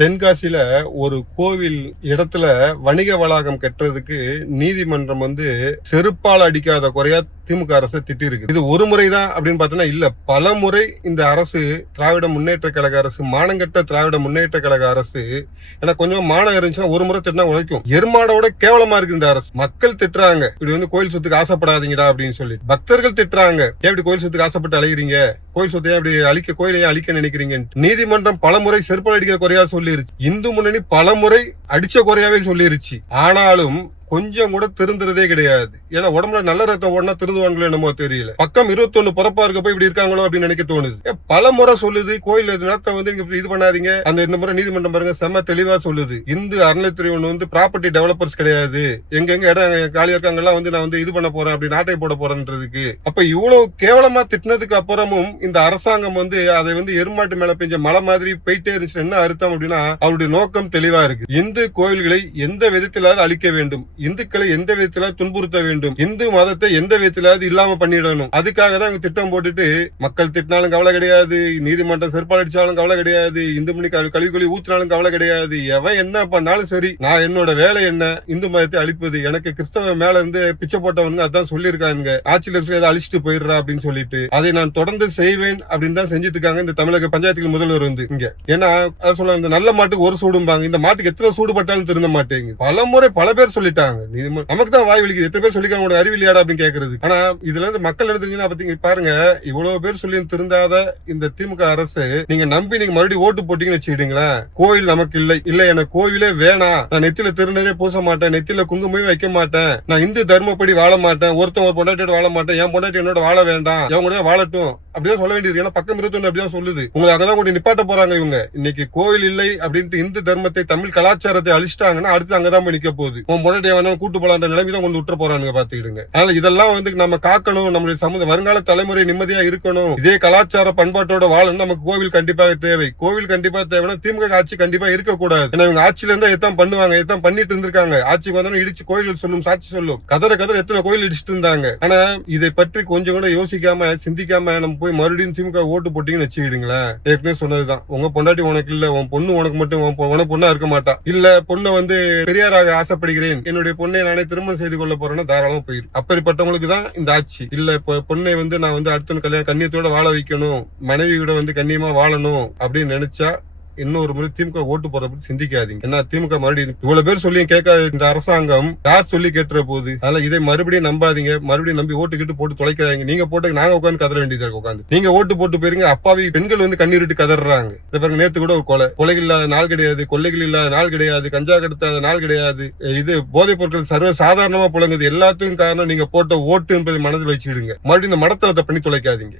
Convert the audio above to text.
தென்காசியில ஒரு கோவில் இடத்துல வணிக வளாகம் கட்டுறதுக்கு நீதிமன்றம் செருப்பால் அடிக்காத குறையா திமுக அரசு திட்டி இருக்கு. இது ஒரு முறைதான் அப்படின்னு பார்த்தோன்னா இல்ல, பல முறை இந்த அரசு, திராவிட முன்னேற்ற கழக அரசு, மானங்கட்ட திராவிட முன்னேற்ற கழக அரசு, ஏன்னா கொஞ்சம் மானம் இருந்துச்சுன்னா ஒரு முறை திட்டினா உழைக்கும். எருமாடோட கேவலமா இருக்கு இந்த அரசு. மக்கள் திட்டுறாங்க, இப்படி கோயில் சொத்துக்கு ஆசைப்படாதீங்கடா அப்படின்னு சொல்லி. பக்தர்கள் திட்டுறாங்க, ஏன் இப்படி கோயில் சொத்துக்கு ஆசைப்பட்டு அலைகிறீங்க, கோயில் சொத்தையும் இப்படி அழிக்க, கோயிலையும் அழிக்க நினைக்கிறீங்க. நீதிமன்றம் பல முறை செருப்பால் அடிக்கிற குறையா சொல்லிருச்சு. இந்து முன்னணி பல முறை அடிச்ச குறையாவே சொல்லிருச்சு. ஆனாலும் கொஞ்சம் கூட திருந்துறதே கிடையாது. ஏன்னா உடம்புல நல்ல ரத்தம் ஓடனா திருந்துவாங்களோ என்னமோ தெரியல. பக்கம் 21 பிறப்பா இருக்க போய் இப்படி இருக்காங்களோ அப்படின்னு நினைக்க தோணுது. பல முறை சொல்லுது, கோயில் நிலத்தை நீங்க இது பண்ணாதீங்க. இந்த முறை நீதிமன்றம் பாருங்க செம்ம தெளிவா சொல்லுது. இந்து அறநிலைத்துறை ஒண்ணு ப்ராப்பர்ட்டி டெவலப்பர்ஸ் கிடையாது. எங்க இடம் காலியா இருக்காங்கலாம் நான் இது பண்ண போறேன், அப்படி நாட்டை போட போறேன்றதுக்கு. அப்ப இவ்வளவு கேவலமா திட்டினதுக்கு அப்புறமும் இந்த அரசாங்கம் அதை எருமாட்டு மேல பெஞ்ச மலை மாதிரி போயிட்டே இருந்துச்சு. என்ன அர்த்தம் அப்படின்னா, அவருடைய நோக்கம் தெளிவா இருக்கு. இந்து கோயில்களை எந்த விதத்திலாவது அழிக்க வேண்டும், இந்துக்களை எந்த விதத்திலாவது துன்புறுத்த வேண்டும், இந்து மதத்தை எந்த விதத்திலாவது இல்லாம பண்ணிடணும். அதுக்காக தான் இவங்க திட்டம் போட்டுட்டு, மக்கள் திட்டினாலும் கவலை கிடையாது, நீதிமன்றம் செருப்பால் அடிச்சாலும் கவலை கிடையாது, இந்து மணி கழிவுகளை ஊத்தினாலும் கவலை கிடையாது, எவன் என்ன பண்ணாலும் சரி, நான் என்னோட வேலை என்ன, இந்து மதத்தை அழிப்பது. எனக்கு கிறிஸ்தவ மேல இருந்து பிச்சை போட்டவனுங்க அதான் சொல்லியிருக்காங்க, ஆட்சியில் இருக்க ஏதாவது அழிச்சிட்டு போயிடுறா அப்படின்னு சொல்லிட்டு, அதை நான் தொடர்ந்து செய்வேன் அப்படின்னு தான் செஞ்சுட்டு இருக்காங்க இந்த தமிழக பஞ்சாயத்துக்கு முதல்வர் இங்க. ஏன்னா சொல்ல, இந்த நல்ல மாட்டுக்கு ஒரு சூடும்பாங்க, இந்த மாட்டுக்கு எத்தனை சூடு பட்டாலும் திருந்த மாட்டேங்குது. பல முறை பல பேர் சொல்லிட்டாங்க. நமக்கு தான் வாய் வலிக்குது, எத்தனை பேர் சொல்லிக்காங்க உனக்கு அறிவில்லையாடா அப்படின்னு கேக்குறது. ஆனா இதுல இருந்து மக்கள் என்ன தெரிஞ்சுன்னா பாருங்க, இவ்வளவு பேர் சொல்லி திருந்தாத இந்த திமுக அரசு நீங்க நம்பி நீங்க மறுபடியும் ஓட்டு போட்டீங்கன்னு வச்சுக்கிட்டீங்களேன், கோயில் நமக்கு இல்ல எனக்கு கோயிலே வேணாம், நான் நெத்தில திருநரே பூச மாட்டேன், நெத்தில குங்குமமே வைக்க மாட்டேன், நான் இந்து தர்மப்படி வாழ மாட்டேன், ஒருத்தன் ஒரு பொண்டாட்டியோட வாழ மாட்டேன், என் பொண்டாட்டி என்னோட வாழ வேண்டாம், அவங்க வாழட்டும் அப்படிதான் சொல்ல வேண்டியது. ஏன்னா பக்கம் 21 அப்படிதான் சொல்லுது. உங்களுக்கு அங்கதான் கூட நிப்பாட்ட போறாங்க இவங்க. இன்னைக்கு கோயில் இல்லை அப்படின்ட்டு இந்து தர்மத்தை, தமிழ் கலாச்சாரத்தை அழிச்சிட்டாங்கன்னா அடுத்து அங்கதான் போய் நிக்க போகுது. உன் பொண்டாட்டி வேணாலும் கூட்டு போலான்ற நிலைமைதான் கொண்டு விட்டுற போறானுங்க பாத்துக்கிடுங்க. அதனால இதெல்லாம் நம்ம காக்கணும், நம்மளுடைய சமூக வருங்கால தலைமுறை நிம்மதியா இருக்கணும், இதே கலாச்சார பண்பாட்டோட வாழணும். நமக்கு கோவில் கண்டிப்பாக தேவை. கோவில் கண்டிப்பா தேவைன்னா திமுக ஆட்சி கண்டிப்பா இருக்கக்கூடாது. ஏன்னா இவங்க ஆட்சியில இருந்தா எத்தான் பண்ணுவாங்க, எத்தான் பண்ணிட்டு இருந்திருக்காங்க. ஆட்சிக்கு வந்தாலும் இடிச்சு கோயில்கள் சொல்லும், சாட்சி சொல்லும், கதற எத்தனை கோயில் இடிச்சுட்டு இருந்தாங்க. ஆனா இதை பற்றி கொஞ்சம் கூட யோசிக்காம சிந்திக்காம நம்ம போய் மறுபடியும் திமுக ஓட்டு போட்டீங்கன்னு வச்சுக்கிடுங்களேன், ஏற்கனவே சொன்னதுதான், உங்க பொண்டாட்டி உனக்கு இல்ல, உன் பொண்ணு உனக்கு மட்டும், உனக்கு பொண்ணா இருக்க மாட்டா, இல்ல பொண்ணை பெரியாராக ஆசைப்படுகிறேன், என்னுடைய பொண்ணை நானே திருமணம் செய்து கொள்ள போறேன்னா தாராளமா போயிடும். அப்படிப்பட்டவங்களுக்கு தான் இந்த ஆட்சி. இல்ல பொண்ணை நான் அடுத்த கல்யாணம் கண்ணியத்தோட வாழ வைக்கணும், மனைவியோட கண்ணியமா வாழணும் அப்படின்னு நினைச்சா இன்னொரு முறை திமுக ஓட்டு போற பத்தி சிந்திக்காதீங்க. ஏன்னா திமுக மறுபடியும் இவ்வளவு பேர் சொல்லி கேட்காத இந்த அரசாங்கம் யார் சொல்லி கேட்டுற போது. அதனால இதை மறுபடியும் நம்பாதீங்க, மறுபடியும் நம்பி ஓட்டு கிட்டு போட்டு தொலைக்காதீங்க. நீங்க போட்டு நாங்க உட்காந்து கதற வேண்டியதா இருக்கு. உட்காந்து நீங்க ஓட்டு போட்டு போயிருங்க, அப்பாவி பெண்கள் கண்ணீரிட்டு கதறாங்க. இதை பாருங்க, நேத்து கூட ஒரு கொலைகள் இல்லாத நாள் கிடையாது, கொள்ளைகள் இல்லாத நாள் கிடையாது, கஞ்சா கடத்தாத நாள் கிடையாது. இது போதைப் பொருட்கள் சர்வ சாதாரணமா புழங்குது. எல்லாத்துக்கும் காரணம் நீங்க போட்ட ஓட்டு என்பதை மனதில் வச்சுடுங்க. மறுபடியும் இந்த மடத்தனத்தை பண்ணி தொலைக்காதீங்க.